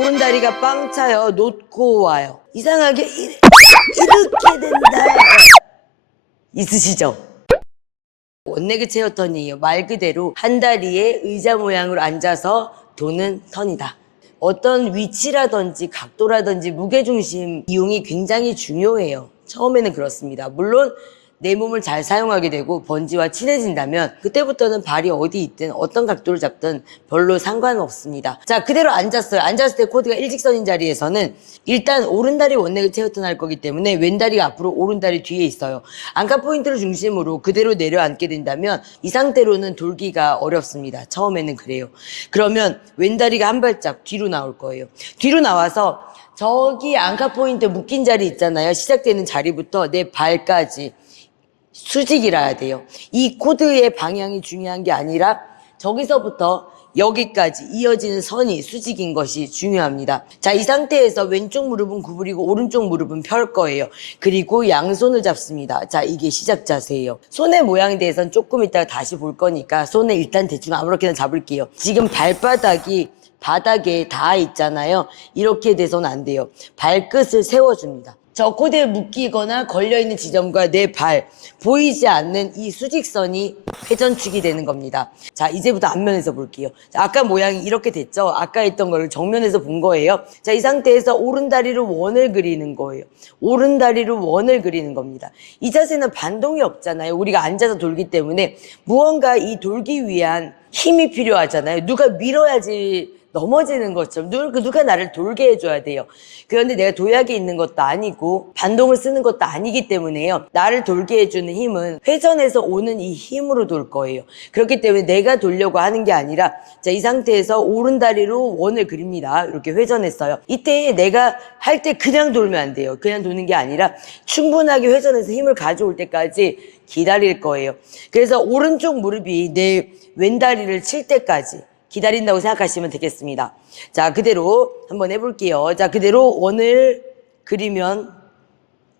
오른다리가 빵 차요. 놓고 와요. 이상하게 이렇게 된다. 있으시죠? 원레그 체어 턴이에요. 말 그대로 한 다리에 의자 모양으로 앉아서 도는 턴이다. 어떤 위치라든지 각도라든지 무게중심 이용이 굉장히 중요해요. 처음에는 그렇습니다. 물론 내 몸을 잘 사용하게 되고 번지와 친해진다면 그때부터는 발이 어디 있든 어떤 각도를 잡든 별로 상관없습니다. 자, 그대로 앉았어요. 앉았을 때 코드가 일직선인 자리에서는 일단 오른다리 원레그 체어턴 할 거기 때문에 왼다리가 앞으로 오른다리 뒤에 있어요. 안카 포인트를 중심으로 그대로 내려앉게 된다면 이 상태로는 돌기가 어렵습니다. 처음에는 그래요. 그러면 왼다리가 한 발짝 뒤로 나올 거예요. 뒤로 나와서 저기 안카 포인트 묶인 자리 있잖아요. 시작되는 자리부터 내 발까지 수직이라야 돼요. 이 코드의 방향이 중요한 게 아니라 저기서부터 여기까지 이어지는 선이 수직인 것이 중요합니다. 자, 이 상태에서 왼쪽 무릎은 구부리고 오른쪽 무릎은 펼 거예요. 그리고 양손을 잡습니다. 자, 이게 시작 자세예요. 손의 모양에 대해서는 조금 이따가 다시 볼 거니까 손에 일단 대충 아무렇게나 잡을게요. 지금 발바닥이 바닥에 닿아 있잖아요. 이렇게 돼서는 안 돼요. 발끝을 세워줍니다. 저 코드에 묶이거나 걸려있는 지점과 내 발, 보이지 않는 이 수직선이 회전축이 되는 겁니다. 자, 이제부터 앞면에서 볼게요. 자, 아까 모양이 이렇게 됐죠? 아까 했던 걸 정면에서 본 거예요. 자, 이 상태에서 오른다리로 원을 그리는 거예요. 오른다리로 원을 그리는 겁니다. 이 자세는 반동이 없잖아요. 우리가 앉아서 돌기 때문에 무언가 이 돌기 위한 힘이 필요하잖아요. 누가 밀어야지 넘어지는 것처럼 누가 나를 돌게 해줘야 돼요. 그런데 내가 도약이 있는 것도 아니고 반동을 쓰는 것도 아니기 때문에요. 나를 돌게 해주는 힘은 회전에서 오는 이 힘으로 돌 거예요. 그렇기 때문에 내가 돌려고 하는 게 아니라 자, 이 상태에서 오른다리로 원을 그립니다. 이렇게 회전했어요. 이때 내가 할 때 그냥 돌면 안 돼요. 그냥 도는 게 아니라 충분하게 회전해서 힘을 가져올 때까지 기다릴 거예요. 그래서 오른쪽 무릎이 내 왼다리를 칠 때까지 기다린다고 생각하시면 되겠습니다. 자, 그대로 한번 해볼게요. 자, 그대로 원을 그리면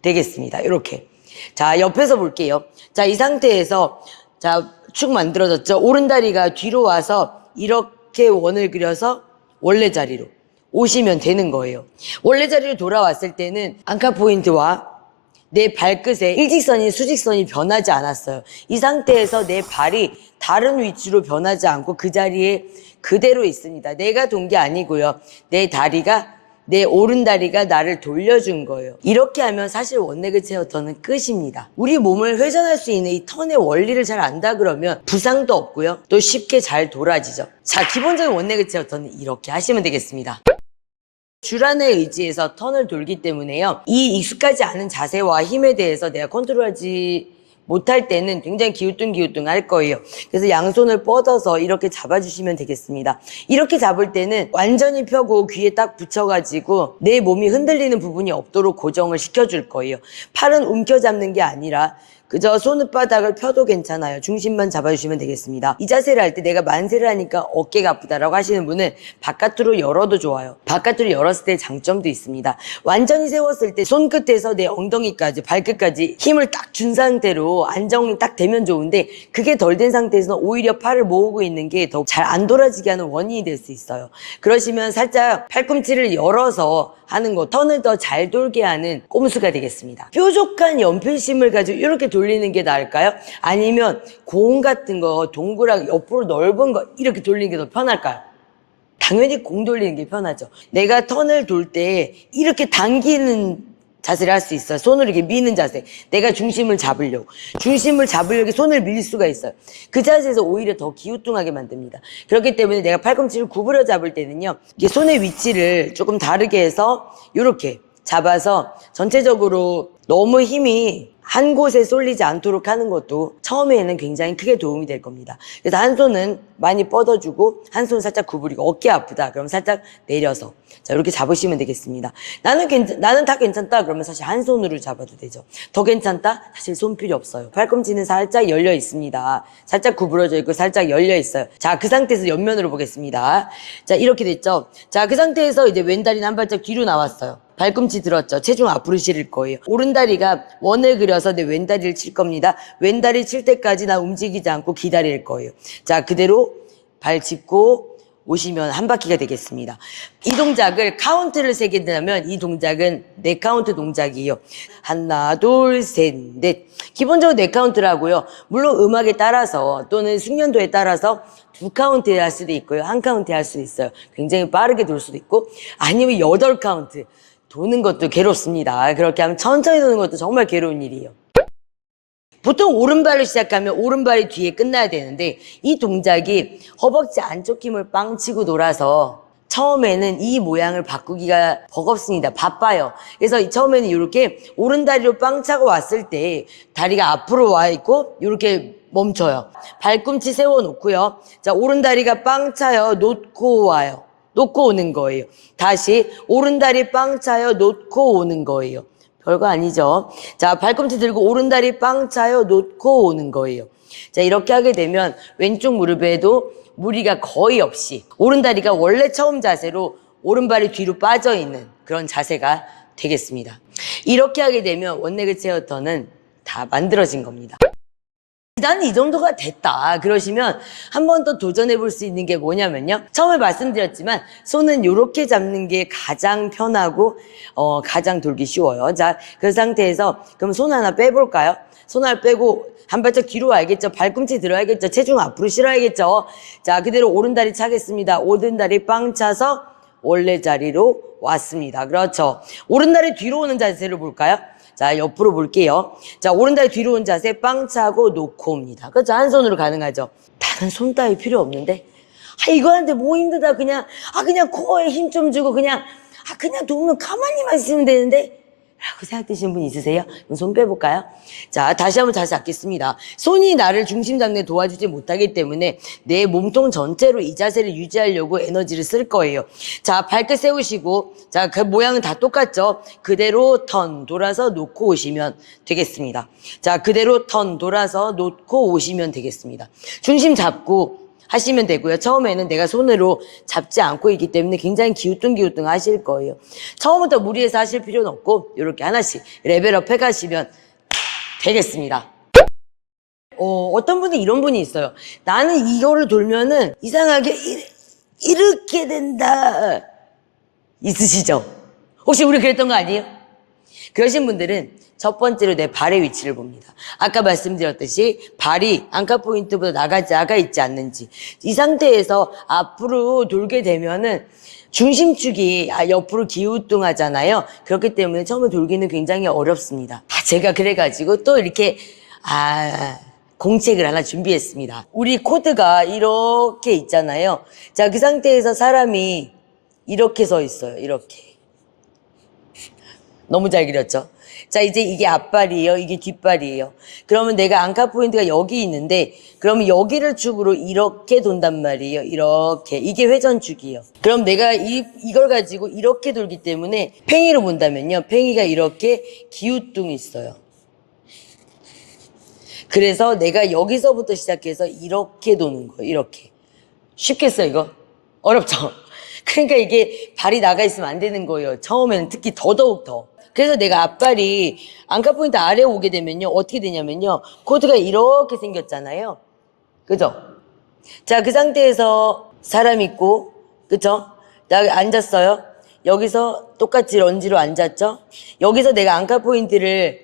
되겠습니다. 이렇게. 자, 옆에서 볼게요. 자, 이 상태에서 자, 축 만들어졌죠? 오른다리가 뒤로 와서 이렇게 원을 그려서 원래 자리로 오시면 되는 거예요. 원래 자리로 돌아왔을 때는 안카 포인트와 내 발끝에 일직선이 수직선이 변하지 않았어요. 이 상태에서 내 발이 다른 위치로 변하지 않고 그 자리에 그대로 있습니다. 내가 돈 게 아니고요. 내 오른다리가 나를 돌려준 거예요. 이렇게 하면 사실 원레그 체어 턴은 끝입니다. 우리 몸을 회전할 수 있는 이 턴의 원리를 잘 안다 그러면 부상도 없고요. 또 쉽게 잘 돌아지죠. 자, 기본적인 원레그 체어 턴은 이렇게 하시면 되겠습니다. 주란에 의지해서 턴을 돌기 때문에요. 이 익숙하지 않은 자세와 힘에 대해서 내가 컨트롤하지 못할 때는 굉장히 기우뚱기우뚱 할 거예요. 그래서 양손을 뻗어서 이렇게 잡아주시면 되겠습니다. 이렇게 잡을 때는 완전히 펴고 귀에 딱 붙여가지고 내 몸이 흔들리는 부분이 없도록 고정을 시켜줄 거예요. 팔은 움켜잡는 게 아니라 그저 손바닥을 펴도 괜찮아요. 중심만 잡아주시면 되겠습니다. 이 자세를 할 때 내가 만세를 하니까 어깨가 아프다라고 하시는 분은 바깥으로 열어도 좋아요. 바깥으로 열었을 때 장점도 있습니다. 완전히 세웠을 때 손끝에서 내 엉덩이까지 발끝까지 힘을 딱 준 상태로 안정이 딱 되면 좋은데 그게 덜 된 상태에서는 오히려 팔을 모으고 있는 게 더 잘 안 돌아지게 하는 원인이 될 수 있어요. 그러시면 살짝 팔꿈치를 열어서 하는 거, 턴을 더 잘 돌게 하는 꼼수가 되겠습니다. 뾰족한 연필심을 가지고 이렇게 돌리는 게 나을까요? 아니면 공 같은 거, 동그랗게 옆으로 넓은 거 이렇게 돌리는 게 더 편할까요? 당연히 공 돌리는 게 편하죠. 내가 턴을 돌 때 이렇게 당기는 자세를 할 수 있어요. 손을 이렇게 미는 자세. 내가 중심을 잡으려고 손을 밀 수가 있어요. 그 자세에서 오히려 더 기우뚱하게 만듭니다. 그렇기 때문에 내가 팔꿈치를 구부려 잡을 때는요, 이게 손의 위치를 조금 다르게 해서 이렇게 잡아서 전체적으로 너무 힘이 한 곳에 쏠리지 않도록 하는 것도 처음에는 굉장히 크게 도움이 될 겁니다. 그래서 한 손은 많이 뻗어주고 한 손 살짝 구부리고 어깨 아프다 그럼 살짝 내려서 자 이렇게 잡으시면 되겠습니다. 나는 다 괜찮다 그러면 사실 한 손으로 잡아도 되죠. 더 괜찮다? 사실 손 필요 없어요. 팔꿈치는 살짝 열려 있습니다. 살짝 구부러져 있고 살짝 열려 있어요. 자, 그 상태에서 옆면으로 보겠습니다. 자, 이렇게 됐죠. 자, 그 상태에서 이제 왼다리는 한 발짝 뒤로 나왔어요. 발꿈치 들었죠. 체중 앞으로 실을 거예요. 오른다리가 원을 그려서 내 왼다리를 칠 겁니다. 왼다리 칠 때까지 나 움직이지 않고 기다릴 거예요. 자, 그대로 발 짚고 오시면 한 바퀴가 되겠습니다. 이 동작을 카운트를 세게 되면 이 동작은 네 카운트 동작이에요. 하나, 둘, 셋, 넷. 기본적으로 네 카운트라고요. 물론 음악에 따라서 또는 숙련도에 따라서 두 카운트에 할 수도 있고요. 한 카운트에 할 수도 있어요. 굉장히 빠르게 돌 수도 있고 아니면 8카운트. 도는 것도 괴롭습니다. 그렇게 하면 천천히 도는 것도 정말 괴로운 일이에요. 보통 오른발로 시작하면 오른발이 뒤에 끝나야 되는데 이 동작이 허벅지 안쪽 힘을 빵 치고 돌아서 처음에는 이 모양을 바꾸기가 버겁습니다. 바빠요. 그래서 처음에는 이렇게 오른다리로 빵 차고 왔을 때 다리가 앞으로 와 있고 이렇게 멈춰요. 발꿈치 세워놓고요. 자, 오른다리가 빵 차요. 놓고 와요. 놓고 오는 거예요. 다시 오른다리 빵 차요. 놓고 오는 거예요. 별거 아니죠. 자, 발꿈치 들고 오른다리 빵 차요. 놓고 오는 거예요. 자, 이렇게 하게 되면 왼쪽 무릎에도 무리가 거의 없이 오른다리가 원래 처음 자세로 오른발이 뒤로 빠져있는 그런 자세가 되겠습니다. 이렇게 하게 되면 원레그 체어턴은 다 만들어진 겁니다. 나는 이 정도가 됐다 그러시면 한 번 더 도전해 볼 수 있는 게 뭐냐면요, 처음에 말씀드렸지만 손은 이렇게 잡는 게 가장 편하고 가장 돌기 쉬워요. 자, 그 상태에서 그럼 손 하나 빼볼까요? 손 하나 빼고 한 발짝 뒤로 와야겠죠. 발꿈치 들어야겠죠. 체중 앞으로 실어야겠죠. 자, 그대로 오른다리 차겠습니다. 오른다리 빵 차서 원래 자리로 왔습니다. 그렇죠. 오른다리 뒤로 오는 자세를 볼까요? 자, 옆으로 볼게요. 자, 오른다리 뒤로 온 자세 빵 차고 놓고 옵니다. 그렇죠. 한 손으로 가능하죠. 다른 손 따위 필요 없는데 이거 하는데 뭐 힘들다. 그냥 그냥 코어에 힘 좀 주고 그냥 놓으면 가만히만 있으면 되는데 라고 생각되시는 분 있으세요? 그럼 손 빼볼까요? 자, 다시 한번 자세 잡겠습니다. 손이 나를 중심 잡는 데 도와주지 못하기 때문에 내 몸통 전체로 이 자세를 유지하려고 에너지를 쓸 거예요. 자, 발끝 세우시고, 자, 그 모양은 다 똑같죠? 그대로 턴 돌아서 놓고 오시면 되겠습니다. 자, 그대로 턴 돌아서 놓고 오시면 되겠습니다. 중심 잡고 하시면 되고요. 처음에는 내가 손으로 잡지 않고 있기 때문에 굉장히 기우뚱기우뚱 하실 거예요. 처음부터 무리해서 하실 필요는 없고 이렇게 하나씩 레벨업 해가시면 되겠습니다. 어떤 분이 이런 분이 있어요. 나는 이거를 돌면은 이상하게 이렇게 된다. 있으시죠? 혹시 우리 그랬던 거 아니에요? 그러신 분들은 첫 번째로 내 발의 위치를 봅니다. 아까 말씀드렸듯이 발이 안카 포인트보다 나가 있지 않는지, 이 상태에서 앞으로 돌게 되면은 중심축이 옆으로 기우뚱하잖아요. 그렇기 때문에 처음에 돌기는 굉장히 어렵습니다. 제가 그래가지고 또 이렇게 공책을 하나 준비했습니다. 우리 코드가 이렇게 있잖아요. 자, 그 상태에서 사람이 이렇게 서 있어요. 이렇게. 너무 잘 그렸죠? 자, 이제 이게 앞발이에요. 이게 뒷발이에요. 그러면 내가 안카 포인트가 여기 있는데, 그러면 여기를 축으로 이렇게 돈단 말이에요. 이렇게. 이게 회전축이에요. 그럼 내가 이걸 가지고 이렇게 돌기 때문에 팽이로 본다면요. 팽이가 이렇게 기우뚱이 있어요. 그래서 내가 여기서부터 시작해서 이렇게 도는 거예요. 이렇게. 쉽겠어요, 이거? 어렵죠? 그러니까 이게 발이 나가 있으면 안 되는 거예요. 처음에는 특히 더더욱 더. 그래서 내가 앞발이 안카 포인트 아래에 오게 되면요. 어떻게 되냐면요. 코드가 이렇게 생겼잖아요. 그죠? 자, 그 상태에서 사람 있고, 그죠? 나 앉았어요. 여기서 똑같이 런지로 앉았죠? 여기서 내가 안카 포인트를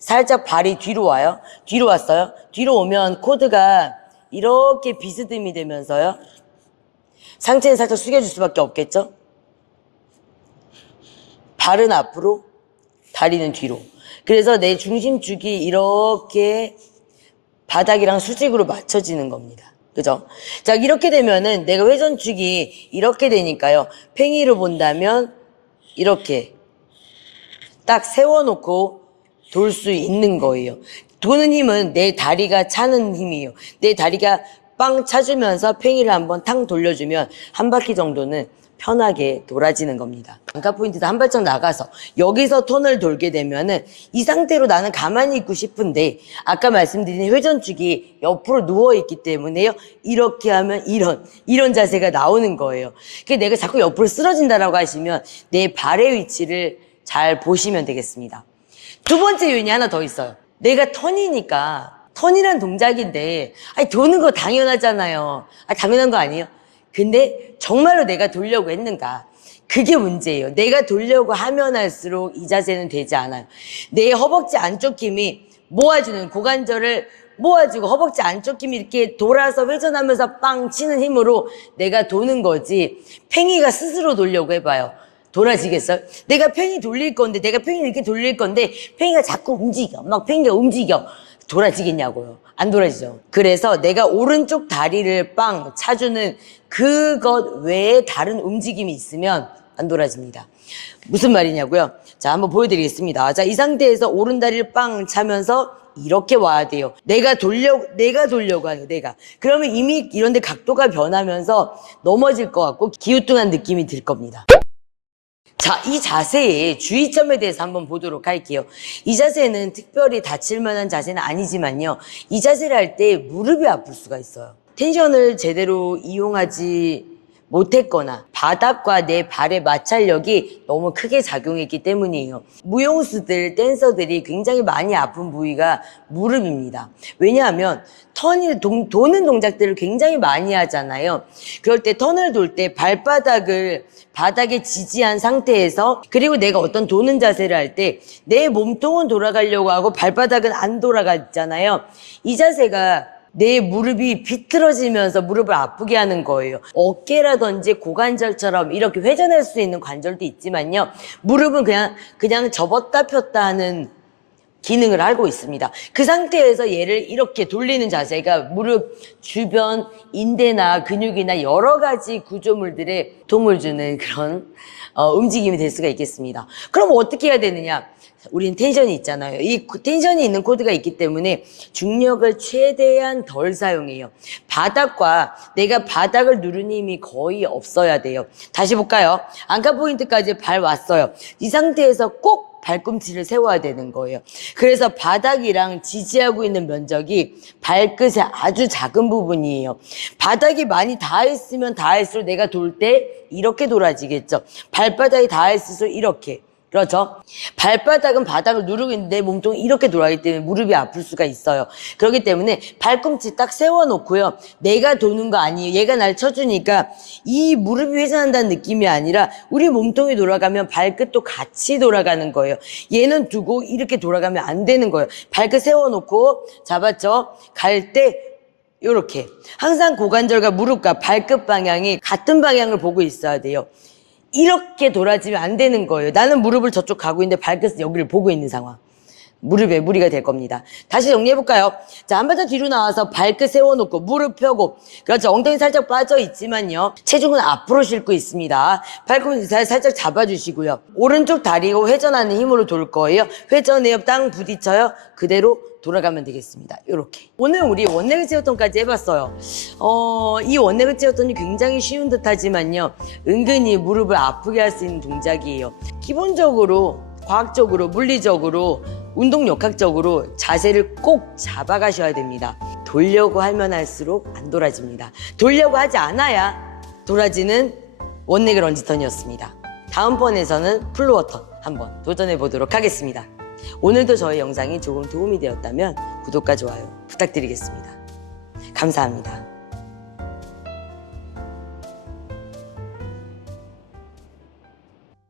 살짝 발이 뒤로 와요. 뒤로 왔어요. 뒤로 오면 코드가 이렇게 비스듬히 되면서요. 상체는 살짝 숙여줄 수밖에 없겠죠? 발은 앞으로, 다리는 뒤로. 그래서 내 중심축이 이렇게 바닥이랑 수직으로 맞춰지는 겁니다. 그죠? 자, 이렇게 되면은 내가 회전축이 이렇게 되니까요. 팽이로 본다면 이렇게 딱 세워놓고 돌 수 있는 거예요. 도는 힘은 내 다리가 차는 힘이에요. 내 다리가 빵 차주면서 팽이를 한번 탕 돌려주면 한 바퀴 정도는 편하게 돌아지는 겁니다. 안카 포인트도 한 발짝 나가서 여기서 턴을 돌게 되면은 이 상태로 나는 가만히 있고 싶은데 아까 말씀드린 회전축이 옆으로 누워있기 때문에요. 이렇게 하면 이런 자세가 나오는 거예요. 그러니까 내가 자꾸 옆으로 쓰러진다라고 하시면 내 발의 위치를 잘 보시면 되겠습니다. 두 번째 요인이 하나 더 있어요. 내가 턴이니까 턴이란 동작인데 도는 거 당연하잖아요. 당연한 거 아니에요? 근데 정말로 내가 돌려고 했는가? 그게 문제예요. 내가 돌려고 하면 할수록 이 자세는 되지 않아요. 내 허벅지 안쪽 힘이 모아주는 고관절을 모아주고 허벅지 안쪽 힘이 이렇게 돌아서 회전하면서 빵 치는 힘으로 내가 도는 거지. 팽이가 스스로 돌려고 해봐요. 돌아지겠어요? 내가 팽이 돌릴 건데, 내가 팽이 이렇게 돌릴 건데 팽이가 자꾸 움직여. 막 팽이가 움직여. 돌아지겠냐고요. 안 돌아지죠. 그래서 내가 오른쪽 다리를 빵 차주는 그것 외에 다른 움직임이 있으면 안 돌아집니다. 무슨 말이냐고요? 자, 한번 보여드리겠습니다. 자, 이 상태에서 오른 다리를 빵 차면서 이렇게 와야 돼요. 내가 돌려고 하는 내가. 그러면 이미 이런데 각도가 변하면서 넘어질 것 같고 기우뚱한 느낌이 들 겁니다. 자, 이 자세의 주의점에 대해서 한번 보도록 할게요. 이 자세는 특별히 다칠 만한 자세는 아니지만요. 이 자세를 할 때 무릎이 아플 수가 있어요. 텐션을 제대로 이용하지 못했거나 바닥과 내 발의 마찰력이 너무 크게 작용했기 때문이에요. 무용수들, 댄서들이 굉장히 많이 아픈 부위가 무릎입니다. 왜냐하면 도는 동작들을 굉장히 많이 하잖아요. 그럴 때 턴을 돌 때 발바닥을 바닥에 지지한 상태에서 그리고 내가 어떤 도는 자세를 할 때 내 몸통은 돌아가려고 하고 발바닥은 안 돌아가잖아요. 이 자세가 내 무릎이 비틀어지면서 무릎을 아프게 하는 거예요. 어깨라든지 고관절처럼 이렇게 회전할 수 있는 관절도 있지만요. 무릎은 그냥 접었다 폈다 하는 기능을 알고 있습니다. 그 상태에서 얘를 이렇게 돌리는 자세가 무릎 주변 인대나 근육이나 여러 가지 구조물들에 도움을 주는 그런 움직임이 될 수가 있겠습니다. 그럼 어떻게 해야 되느냐? 우린 텐션이 있잖아요. 이 텐션이 있는 코드가 있기 때문에 중력을 최대한 덜 사용해요. 바닥과 내가 바닥을 누르는 힘이 거의 없어야 돼요. 다시 볼까요? 안카 포인트까지 발 왔어요. 이 상태에서 꼭 발꿈치를 세워야 되는 거예요. 그래서 바닥이랑 지지하고 있는 면적이 발끝의 아주 작은 부분이에요. 바닥이 많이 닿아있으면 닿아있을수록 내가 돌 때 이렇게 돌아지겠죠. 발바닥이 닿아있을수록 이렇게. 그렇죠? 발바닥은 바닥을 누르고 있는데 몸통이 이렇게 돌아가기 때문에 무릎이 아플 수가 있어요. 그렇기 때문에 발꿈치 딱 세워놓고요. 내가 도는 거 아니에요. 얘가 날 쳐주니까 이 무릎이 회전한다는 느낌이 아니라 우리 몸통이 돌아가면 발끝도 같이 돌아가는 거예요. 얘는 두고 이렇게 돌아가면 안 되는 거예요. 발끝 세워놓고 잡았죠? 갈 때 요렇게 항상 고관절과 무릎과 발끝 방향이 같은 방향을 보고 있어야 돼요. 이렇게 돌아지면 안 되는 거예요. 나는 무릎을 저쪽 가고 있는데 발끝은 여기를 보고 있는 상황. 무릎에 무리가 될 겁니다. 다시 정리해볼까요? 자, 한 발짝 뒤로 나와서 발끝 세워놓고 무릎 펴고 그렇죠. 엉덩이 살짝 빠져 있지만요. 체중은 앞으로 싣고 있습니다. 발꿈치 살짝 잡아주시고요. 오른쪽 다리고 회전하는 힘으로 돌 거예요. 회전해요. 땅 부딪혀요. 그대로 돌아가면 되겠습니다. 이렇게. 오늘 우리 원레그 체어턴까지 해봤어요. 이 원레그 체어턴이 굉장히 쉬운 듯하지만요. 은근히 무릎을 아프게 할 수 있는 동작이에요. 기본적으로 과학적으로 물리적으로 운동역학적으로 자세를 꼭 잡아가셔야 됩니다. 돌려고 하면 할수록 안 돌아집니다. 돌려고 하지 않아야 돌아지는 원레그 런지턴이었습니다. 다음번에서는 플로어턴 한번 도전해 보도록 하겠습니다. 오늘도 저의 영상이 조금 도움이 되었다면 구독과 좋아요 부탁드리겠습니다. 감사합니다.